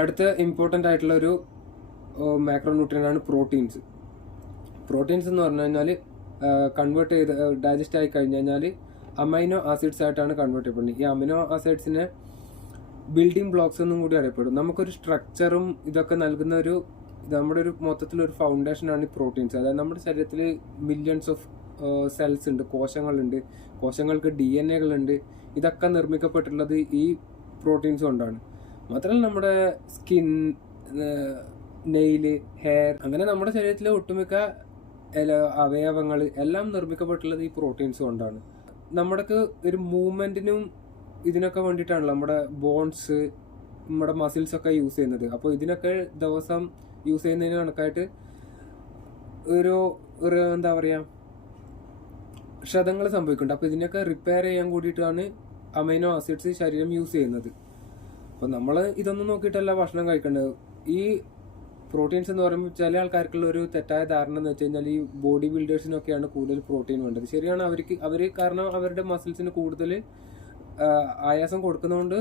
അടുത്ത ഇമ്പോർട്ടൻ്റ് ആയിട്ടുള്ള ഒരു മാക്രോ ന്യൂട്രിയൻ്റ് ആണ് പ്രോട്ടീൻസ്. പ്രോട്ടീൻസ് എന്ന് പറഞ്ഞു കഴിഞ്ഞാൽ കൺവേർട്ട് ചെയ്ത് ഡൈജസ്റ്റ് ആയി കഴിഞ്ഞ് കഴിഞ്ഞാൽ അമൈനോ ആസിഡ്സ് ആയിട്ടാണ് കൺവേർട്ട് ചെയ്യപ്പെടുന്നത്. ഈ അമിനോ ആസിഡ്സിനെ ബിൽഡിംഗ് ബ്ലോക്സ് എന്നും കൂടി അറിയപ്പെടും. നമുക്കൊരു സ്ട്രക്ചറും ഇതൊക്കെ നൽകുന്ന നമ്മുടെ ഒരു മൊത്തത്തിലൊരു ഫൗണ്ടേഷനാണ് ഈ പ്രോട്ടീൻസ്. അതായത് നമ്മുടെ ശരീരത്തിൽ മില്യൺസ് ഓഫ് സെൽസ് ഉണ്ട്, കോശങ്ങളുണ്ട്, കോശങ്ങൾക്ക് DNA കളുണ്ട്. ഇതൊക്കെ നിർമ്മിക്കപ്പെട്ടിട്ടുള്ളത് ഈ പ്രോട്ടീൻസ് കൊണ്ടാണ്. മാത്രമല്ല നമ്മുടെ സ്കിൻ, നെയില്, ഹെയർ, അങ്ങനെ നമ്മുടെ ശരീരത്തിലെ ഒട്ടുമിക്ക അവയവങ്ങൾ എല്ലാം നിർമ്മിക്കപ്പെട്ടുള്ളത് ഈ പ്രോട്ടീൻസ് കൊണ്ടാണ്. നമ്മുടെ ഒരു മൂവ്മെന്റിനും ഇതിനൊക്കെ വേണ്ടിയിട്ടാണല്ലോ നമ്മുടെ ബോൺസ്, നമ്മുടെ മസിൽസ് ഒക്കെ യൂസ് ചെയ്യുന്നത്. അപ്പോൾ ഇതിനൊക്കെ ദിവസം യൂസ് ചെയ്യുന്നതിന് കണക്കായിട്ട് ഒരു എന്താ പറയുക, ക്ഷതങ്ങൾ സംഭവിക്കുന്നുണ്ട്. അപ്പോൾ ഇതിനൊക്കെ റിപ്പയർ ചെയ്യാൻ കൂടിയിട്ടാണ് അമൈനോ ആസിഡ്സ് ശരീരം യൂസ് ചെയ്യുന്നത്. അപ്പോൾ നമ്മൾ ഇതൊന്നും നോക്കിയിട്ടല്ല ഭക്ഷണം കഴിക്കേണ്ടത്. ഈ പ്രോട്ടീൻസ് എന്ന് പറയുമ്പോൾ ചില ആൾക്കാർക്കുള്ള ഒരു തെറ്റായ ധാരണ എന്ന് വെച്ച് കഴിഞ്ഞാൽ ഈ ബോഡി ബിൽഡേഴ്സിനൊക്കെയാണ് കൂടുതൽ പ്രോട്ടീൻ വേണ്ടത്. ശരിയാണ്, അവർ കാരണം അവരുടെ മസിൽസിന് കൂടുതൽ ആയാസം കൊടുക്കുന്നതുകൊണ്ട്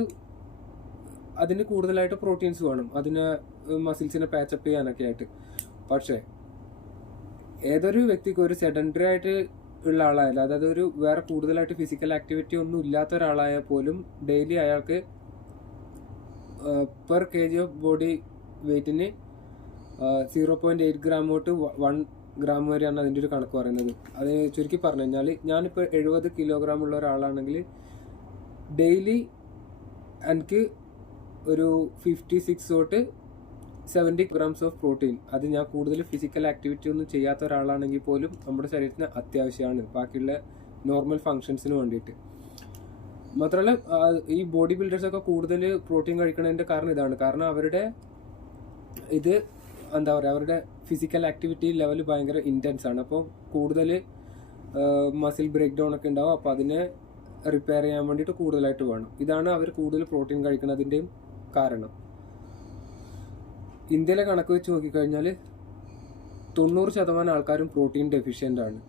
അതിന് കൂടുതലായിട്ട് പ്രോട്ടീൻസ് വേണം, അതിന് മസിൽസിനെ പാച്ചപ്പ് ചെയ്യാനൊക്കെ ആയിട്ട്. പക്ഷേ ഏതൊരു വ്യക്തിക്ക് ഒരു സെഡൻറ്ററി ആയിട്ട് ഉള്ള ആളായാലും, അതായത് ഒരു വേറെ കൂടുതലായിട്ട് ഫിസിക്കൽ ആക്ടിവിറ്റി ഒന്നും ഇല്ലാത്ത ഒരാളായാൽ പോലും ഡെയിലി അയാൾക്ക് പെർ kg ഓഫ് ബോഡി വെയ്റ്റിന് 0.8 ഗ്രാം തൊട്ട് 1 ഗ്രാം വരെയാണ് അതിൻ്റെ ഒരു കണക്ക് പറയുന്നത്. അത് ചുരുക്കി പറഞ്ഞു കഴിഞ്ഞാൽ ഞാനിപ്പോൾ 70 കിലോഗ്രാം ഉള്ള ഒരാളാണെങ്കിൽ ഡെയിലി എനിക്ക് ഒരു 56 തൊട്ട് 70 ഗ്രാംസ് ഓഫ് പ്രോട്ടീൻ, അത് ഞാൻ കൂടുതൽ ഫിസിക്കൽ ആക്ടിവിറ്റി ഒന്നും ചെയ്യാത്ത ഒരാളാണെങ്കിൽ പോലും നമ്മുടെ ശരീരത്തിന് അത്യാവശ്യമാണ് ബാക്കിയുള്ള നോർമൽ ഫങ്ഷൻസിന് വേണ്ടിയിട്ട്. മാത്രമല്ല ഈ ബോഡി ബിൽഡേഴ്സൊക്കെ കൂടുതൽ പ്രോട്ടീൻ കഴിക്കുന്നതിൻ്റെ കാരണം ഇതാണ്. കാരണം അവരുടെ എന്താ പറയുക, അവരുടെ ഫിസിക്കൽ ആക്ടിവിറ്റി ലെവൽ ഭയങ്കര ഇൻറ്റൻസ് ആണ്. അപ്പോൾ കൂടുതൽ മസിൽ ബ്രേക്ക് ഡൗൺ ഒക്കെ ഉണ്ടാവും. അപ്പോൾ അതിനെ റിപ്പയർ ചെയ്യാൻ വേണ്ടിയിട്ട് കൂടുതലായിട്ട് വേണം. ഇതാണ് അവർ കൂടുതൽ പ്രോട്ടീൻ കഴിക്കുന്നതിൻ്റെയും കാരണം. ഇന്ത്യയിലെ കണക്ക് വെച്ച് നോക്കിക്കഴിഞ്ഞാൽ 90% ആൾക്കാരും പ്രോട്ടീൻ ഡെഫിഷ്യൻ്റ് ആണ്.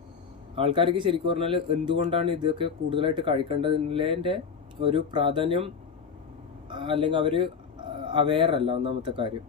ആൾക്കാർക്ക് ശരിക്കും പറഞ്ഞാൽ എന്തുകൊണ്ടാണ് ഇതൊക്കെ കൂടുതലായിട്ട് കഴിക്കേണ്ടതിൻ്റെ ഒരു പ്രാധാന്യം അല്ലെങ്കിൽ അവർ അവെയർ അല്ല, ഒന്നാമത്തെ കാര്യം.